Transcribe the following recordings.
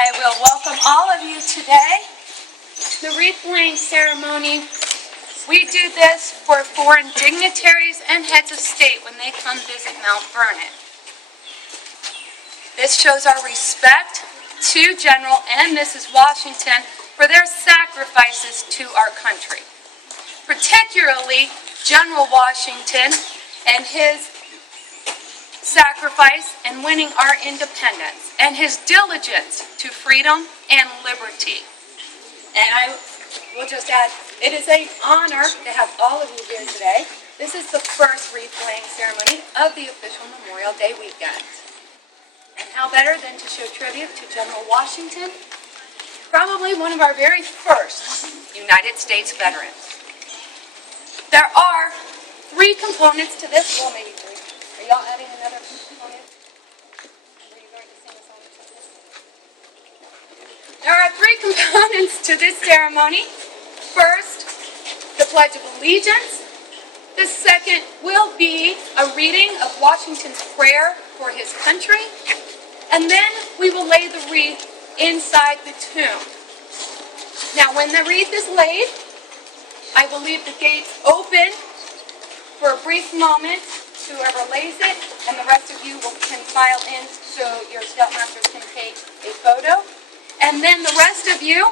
I will welcome all of you today. The wreath-laying ceremony, we do this for foreign dignitaries and heads of state when they come visit Mount Vernon. This shows our respect to General and Mrs. Washington for their sacrifices to our country. Particularly General Washington and his sacrifice in winning our independence and his diligence to freedom and liberty. And I will just add, it is an honor to have all of you here today. This is the first wreath-laying ceremony of the official Memorial Day weekend. And how better than to show tribute to General Washington, probably one of our very first United States veterans. There are three components to this. Well, maybe three. Are y'all adding another component? Are you going to sing a song or something? There are three components to this ceremony. First, the Pledge of Allegiance. The second will be a reading of Washington's prayer for his country. And then we will lay the wreath inside the tomb. Now, when the wreath is laid, I will leave the gates open for a brief moment, whoever lays it, and the rest of you can file in so your scoutmasters can take a photo. And then the rest of you,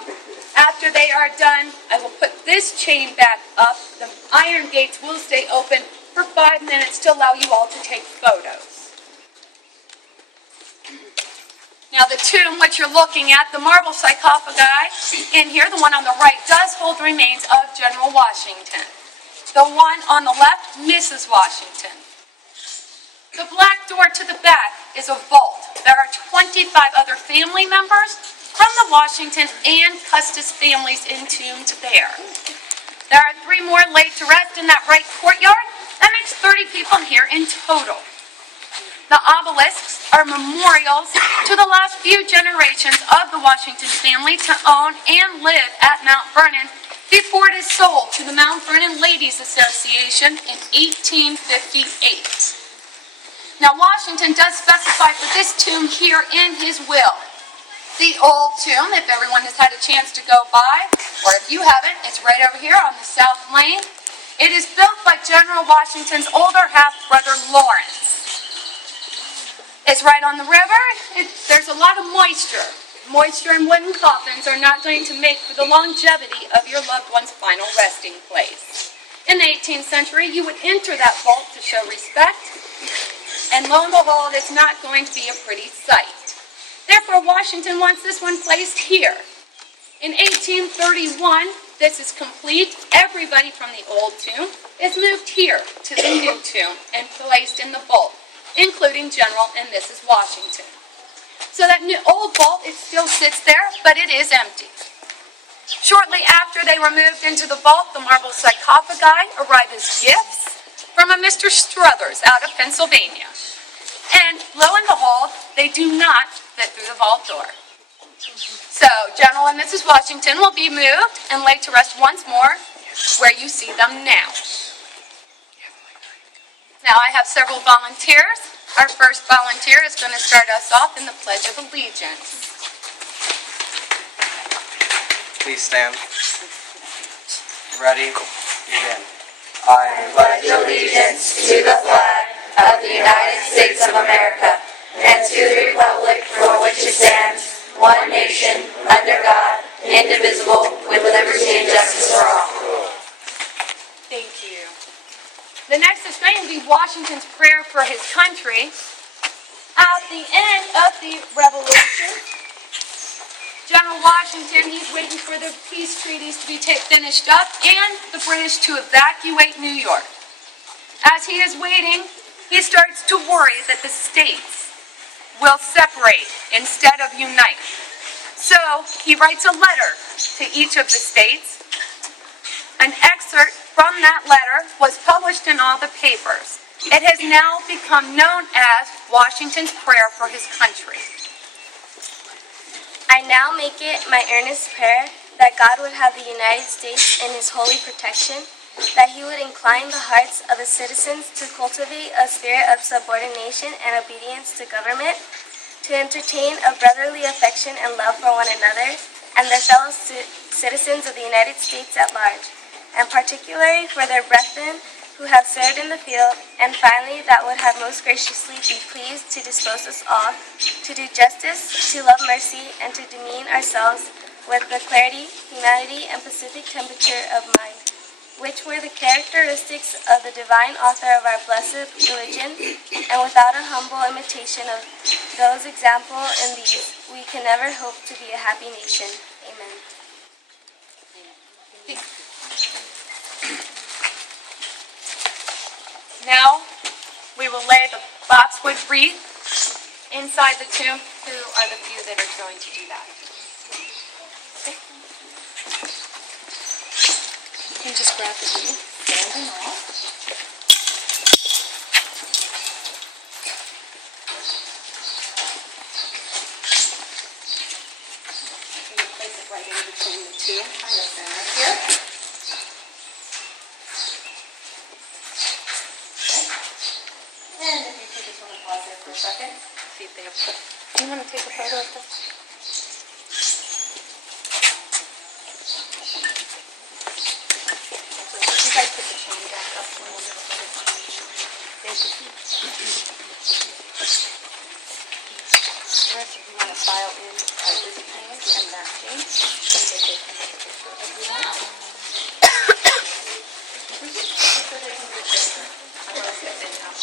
after they are done, I will put this chain back up. The iron gates will stay open for 5 minutes to allow you all to take photos. Now the tomb, which you're looking at, the marble sarcophagi in here, the one on the right, does hold the remains of General Washington. The one on the left, Mrs. Washington. The black door to the back is a vault. There are 25 other family members from the Washington and Custis families entombed there. There are 3 more laid to rest in that right courtyard. That makes 30 people here in total. The obelisks are memorials to the last few generations of the Washington family to own and live at Mount Vernon before it is sold to the Mount Vernon Ladies Association in 1858. Now, Washington does specify for this tomb here in his will. The old tomb, if everyone has had a chance to go by, or if you haven't, it's right over here on the south lane. It is built by General Washington's older half-brother, Lawrence. It's right on the river. There's a lot of moisture. Moisture and wooden coffins are not going to make for the longevity of your loved one's final resting place. In the 18th century, you would enter that vault to show respect, and lo and behold, it's not going to be a pretty sight. Therefore, Washington wants this one placed here. In 1831, this is complete. Everybody from the old tomb is moved here to the new tomb and placed in the vault, including General and Mrs. Washington. So that new old vault, it still sits there, but it is empty. Shortly after they were moved into the vault, the marble sarcophagi arrived as gifts from a Mr. Struthers out of Pennsylvania. And lo and behold, they do not fit through the vault door. So General and Mrs. Washington will be moved and laid to rest once more where you see them now. Now I have several volunteers. Our first volunteer is going to start us off in the Pledge of Allegiance. Please stand. Ready? Begin. I pledge allegiance to the flag of the United States of America and to the republic for which it stands, one nation, under God, indivisible, with liberty and justice for all. Thank you. The next is going to be Washington's prayer for his country. At the end of the Revolution, General Washington, he's waiting for the peace treaties to be finished up and the British to evacuate New York. As he is waiting, he starts to worry that the states will separate instead of unite. So he writes a letter to each of the states. An excerpt from that letter was published in all the papers. It has now become known as Washington's prayer for his country. I now make it my earnest prayer that God would have the United States in his holy protection, that he would incline the hearts of the citizens to cultivate a spirit of subordination and obedience to government, to entertain a brotherly affection and love for one another and their fellow citizens of the United States at large, and particularly for their brethren who have served in the field, and finally that would have most graciously be pleased to dispose us all to do justice, to love mercy, and to demean ourselves with the clarity, humanity, and pacific temperature of mind, which were the characteristics of the divine author of our blessed religion, and without a humble imitation of those example in these, we can never hope to be a happy nation. Amen. Now, we will lay the boxwood wreath inside the tomb. Who are the few that are going to do that? Okay. You can just grab the wreath, standing off. You can place it right in between the two, kind of center here. And if you just want to pause there for a second, see if they have put. Do you want to take a photo of this? You guys put the chain back up for a little bit. Thank you. If you want to file in this chain and that chain, so that they can take a picture of everyone. So they can get this. I'm going to step in now.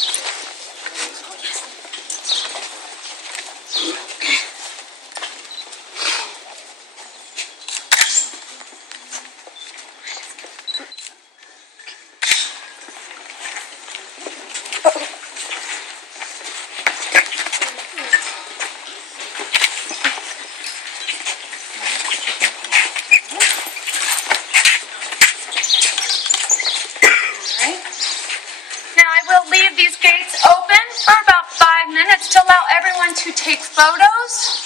Leave these gates open for about 5 minutes to allow everyone to take photos.